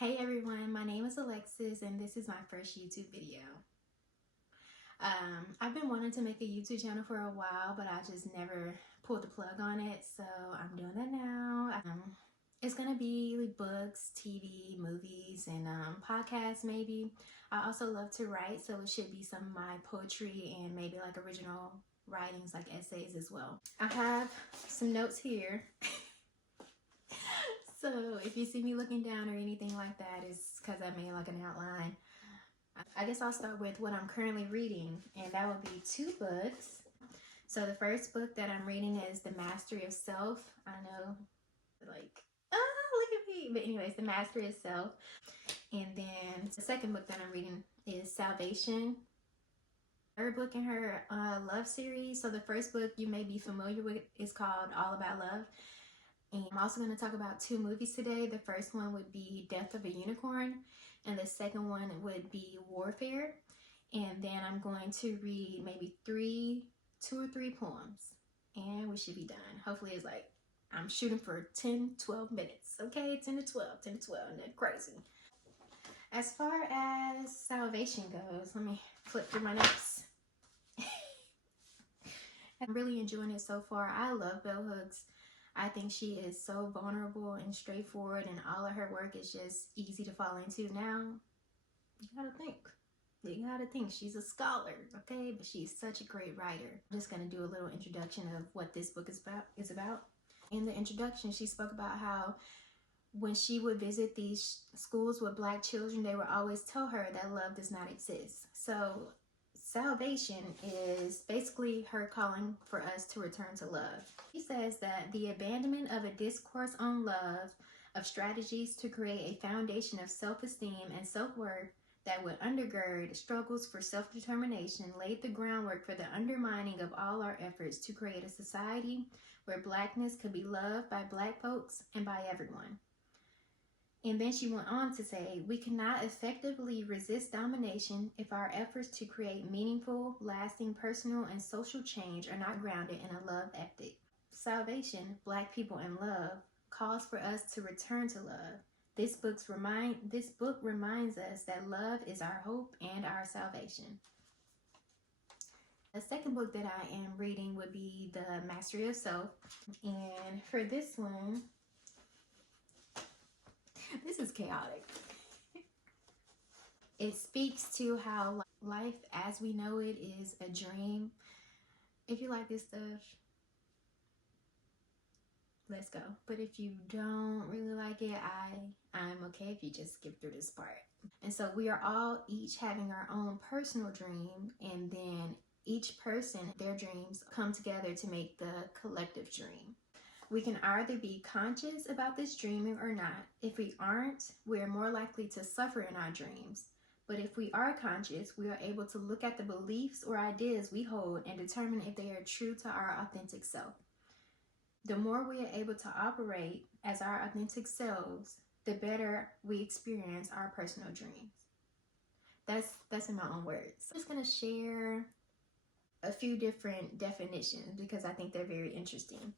Hey everyone, my name is Alexis and this is my first YouTube video. I've been wanting to make a YouTube channel for a while, but I just never pulled the plug on it, so I'm doing that now. It's gonna be books, TV, movies, and podcasts maybe. I also love to write, so it should be some of my poetry and maybe like original writings like essays as well. I have some notes here. So if you see me looking down or anything like that, it's because I made like an outline. I guess I'll start with what I'm currently reading, and that would be 2 books. So the first book that I'm reading is The Mastery of Self. I know, like, look at me. But anyways, The Mastery of Self. And then the second book that I'm reading is Salvation. Third book in her love series. So the first book you may be familiar with is called All About Love. And I'm also going to talk about 2 movies today. The first one would be Death of a Unicorn, and the second one would be Warfare. And then I'm going to read maybe 2 or 3 poems, and we should be done. Hopefully it's like, I'm shooting for 10-12 minutes, okay? 10 to 12, and then crazy. As far as Salvation goes, let me flip through my notes. I'm really enjoying it so far. I love bell hooks. I think she is so vulnerable and straightforward, and all of her work is just easy to fall into. Now, you gotta think. You gotta think. She's a scholar, okay? But she's such a great writer. I'm just gonna do a little introduction of what this book is about. In the introduction, she spoke about how when she would visit these schools with Black children, they would always tell her that love does not exist. So Salvation is basically her calling for us to return to love. He says that the abandonment of a discourse on love, of strategies to create a foundation of self-esteem and self-worth that would undergird struggles for self-determination, laid the groundwork for the undermining of all our efforts to create a society where Blackness could be loved by Black folks and by everyone. And then she went on to say, we cannot effectively resist domination if our efforts to create meaningful, lasting, personal, and social change are not grounded in a love ethic. Salvation, Black people and love, calls for us to return to love. This book reminds us that love is our hope and our salvation. The second book that I am reading would be The Mastery of Self. And for this one, this is chaotic. It speaks to how life as we know it is a dream. If you like this stuff, let's go. But if you don't really like it, I'm okay if you just skip through this part. And so we are all each having our own personal dream, and then each person, their dreams come together to make the collective dream. We can either be conscious about this dreaming or not. If we aren't, we are more likely to suffer in our dreams. But if we are conscious, we are able to look at the beliefs or ideas we hold and determine if they are true to our authentic self. The more we are able to operate as our authentic selves, the better we experience our personal dreams. That's in my own words. I'm just going to share a few different definitions because I think they're very interesting.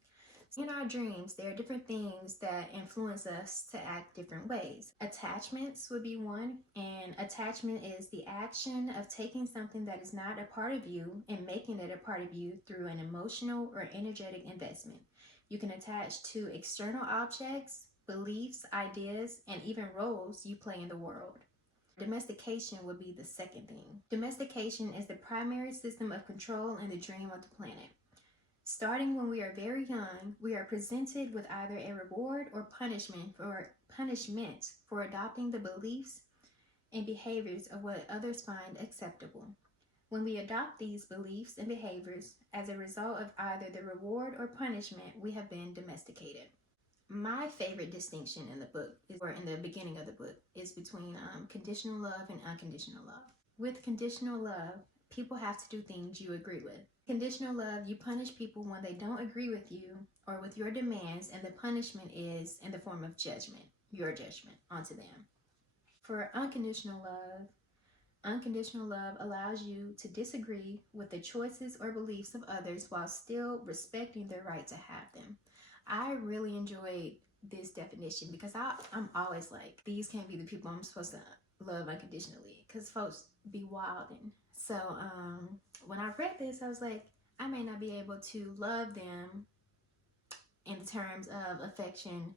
In our dreams, there are different things that influence us to act different ways. Attachments would be one, and attachment is the action of taking something that is not a part of you and making it a part of you through an emotional or energetic investment. You can attach to external objects, beliefs, ideas, and even roles you play in the world. Domestication would be the second thing. Domestication is the primary system of control in the dream of the planet. Starting when we are very young, we are presented with either a reward or punishment for adopting the beliefs and behaviors of what others find acceptable. When we adopt these beliefs and behaviors as a result of either the reward or punishment, we have been domesticated. My favorite distinction in the book, or in the beginning of the book, is between conditional love and unconditional love. With conditional love, people have to do things you agree with. Conditional love, you punish people when they don't agree with you or with your demands, and the punishment is in the form of judgment, your judgment onto them. For unconditional love allows you to disagree with the choices or beliefs of others while still respecting their right to have them. I really enjoyed this definition, because I'm always like, these can't be the people I'm supposed to love unconditionally, because folks be wilding. So when I read this, I was like, I may not be able to love them in terms of affection,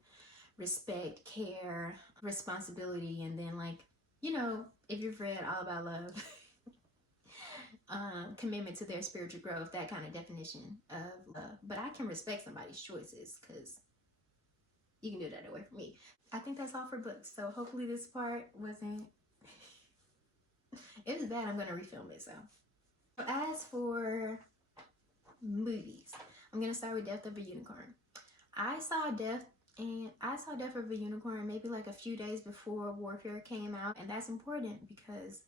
respect, care, responsibility, and then, like, you know, if you've read All About Love, commitment to their spiritual growth, that kind of definition of love. But I can respect somebody's choices, because you can do that away from me. I think that's all for books. So hopefully this part wasn't, it was bad. I'm going to refilm it. So as for movies, I'm going to start with Death of a Unicorn. I saw Death of a Unicorn maybe like a few days before Warfare came out. And that's important because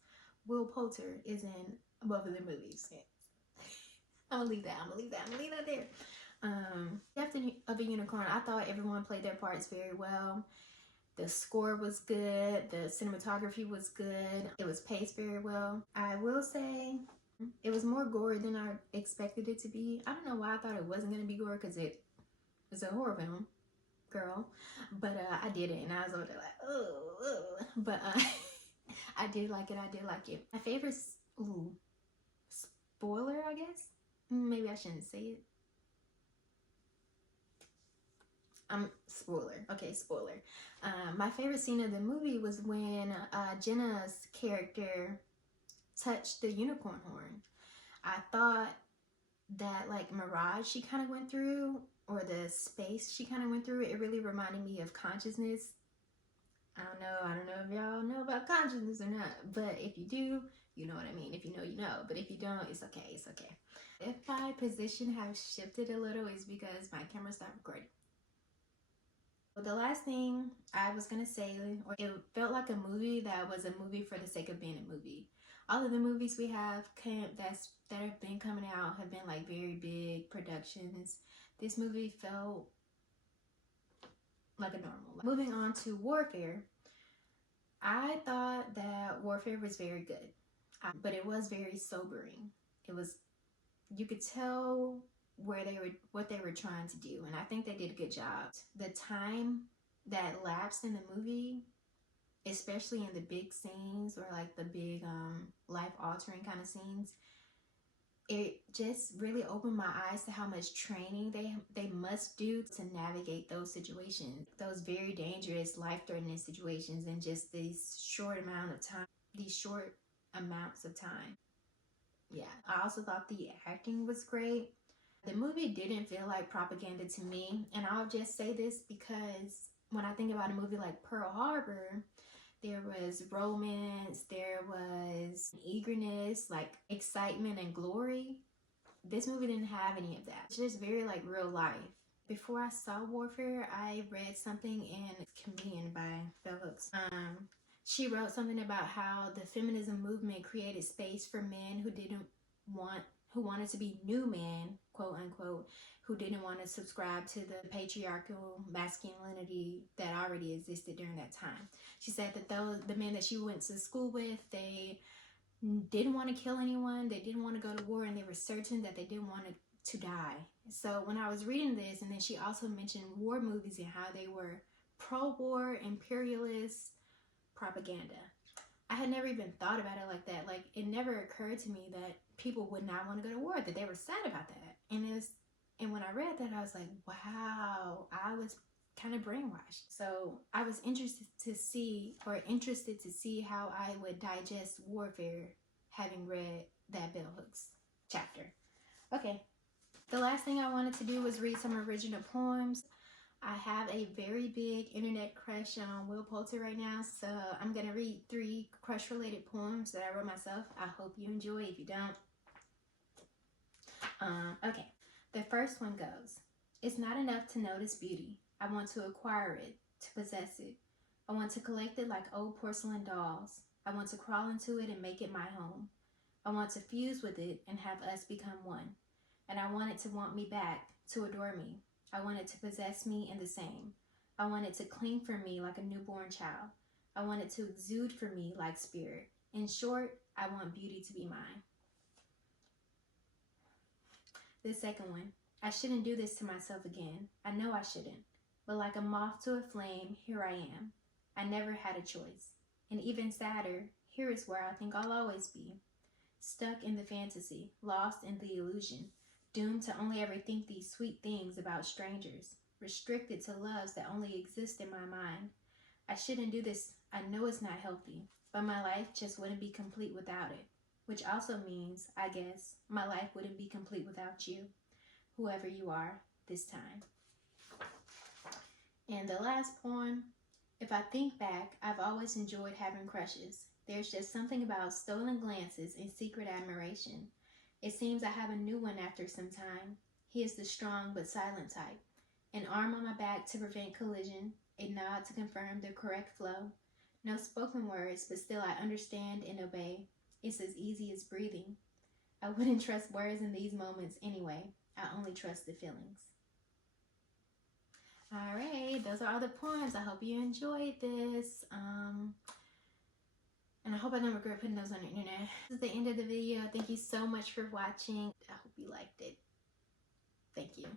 Will Poulter is in both of the movies. I'm gonna leave that there. Death of a Unicorn, I thought everyone played their parts very well. The score was good. The cinematography was good. It was paced very well. I will say it was more gory than I expected it to be. I don't know why I thought it wasn't going to be gory, because it was a horror film, girl. But I did it, and I was over there like, oh. But I did like it. My favorite, spoiler, I guess? Maybe I shouldn't say it. Spoiler. Okay, spoiler. My favorite scene of the movie was when Jenna's character touched the unicorn horn. I thought that, like, mirage she kind of went through, or the space she kind of went through, it really reminded me of consciousness. I don't know if y'all know about consciousness or not, but if you do, you know what I mean. If you know, you know. But if you don't, it's okay. It's okay. If my position has shifted a little, it's because my camera stopped recording. The last thing I was going to say, or it felt like a movie that was a movie for the sake of being a movie. All of the movies we have that have been coming out have been like very big productions. This movie felt like a normal. Moving on to Warfare, I thought that Warfare was very good, but it was very sobering. You could tell what they were trying to do, and I think they did a good job. The time that lapsed in the movie, especially in the big scenes, or like the big life-altering kind of scenes, it just really opened my eyes to how much training they must do to navigate those situations, those very dangerous, life-threatening situations, in just these short amounts of time. Yeah, I also thought the acting was great. The movie didn't feel like propaganda to me, and I'll just say this because when I think about a movie like Pearl Harbor, there was romance, there was eagerness, like excitement and glory. This movie didn't have any of that. It's just very like real life. Before I saw Warfare, I read something in Comedian by Bell Hooks. She wrote something about how the feminism movement created space for men who wanted to be new men, quote unquote, who didn't want to subscribe to the patriarchal masculinity that already existed during that time. She said that the men that she went to school with, they didn't want to kill anyone, they didn't want to go to war, and they were certain that they didn't want to die. So when I was reading this, and then she also mentioned war movies and how they were pro-war, imperialist propaganda. I had never even thought about it like that. Like, it never occurred to me that people would not want to go to war, that they were sad about that. And when I read that, I was like, wow, I was kind of brainwashed. So I was interested to see how I would digest Warfare, having read that Bell Hooks chapter. Okay, the last thing I wanted to do was read some original poems. I have a very big internet crush on Will Poulter right now, so I'm going to read 3 crush-related poems that I wrote myself. I hope you enjoy. If you don't, okay. The first one goes, it's not enough to notice beauty. I want to acquire it, to possess it. I want to collect it like old porcelain dolls. I want to crawl into it and make it my home. I want to fuse with it and have us become one. And I want it to want me back, to adore me. I want it to possess me in the same. I want it to cling for me like a newborn child. I want it to exude for me like spirit. In short, I want beauty to be mine. The second one, I shouldn't do this to myself again. I know I shouldn't. but like a moth to a flame, here I am. I never had a choice. And even sadder, here is where I think I'll always be. Stuck in the fantasy, lost in the illusion, doomed to only ever think these sweet things about strangers, restricted to loves that only exist in my mind. I shouldn't do this. I know it's not healthy, but my life just wouldn't be complete without it. Which also means, I guess, my life wouldn't be complete without you, whoever you are this time. And the last poem, if I think back, I've always enjoyed having crushes. There's just something about stolen glances and secret admiration. It seems I have a new one after some time. He is the strong but silent type. An arm on my back to prevent collision, a nod to confirm the correct flow. No spoken words, but still I understand and obey. It's as easy as breathing. I wouldn't trust words in these moments anyway. I only trust the feelings. Alright, those are all the poems. I hope you enjoyed this. And I hope I don't regret putting those on the internet. This is the end of the video. Thank you so much for watching. I hope you liked it. Thank you.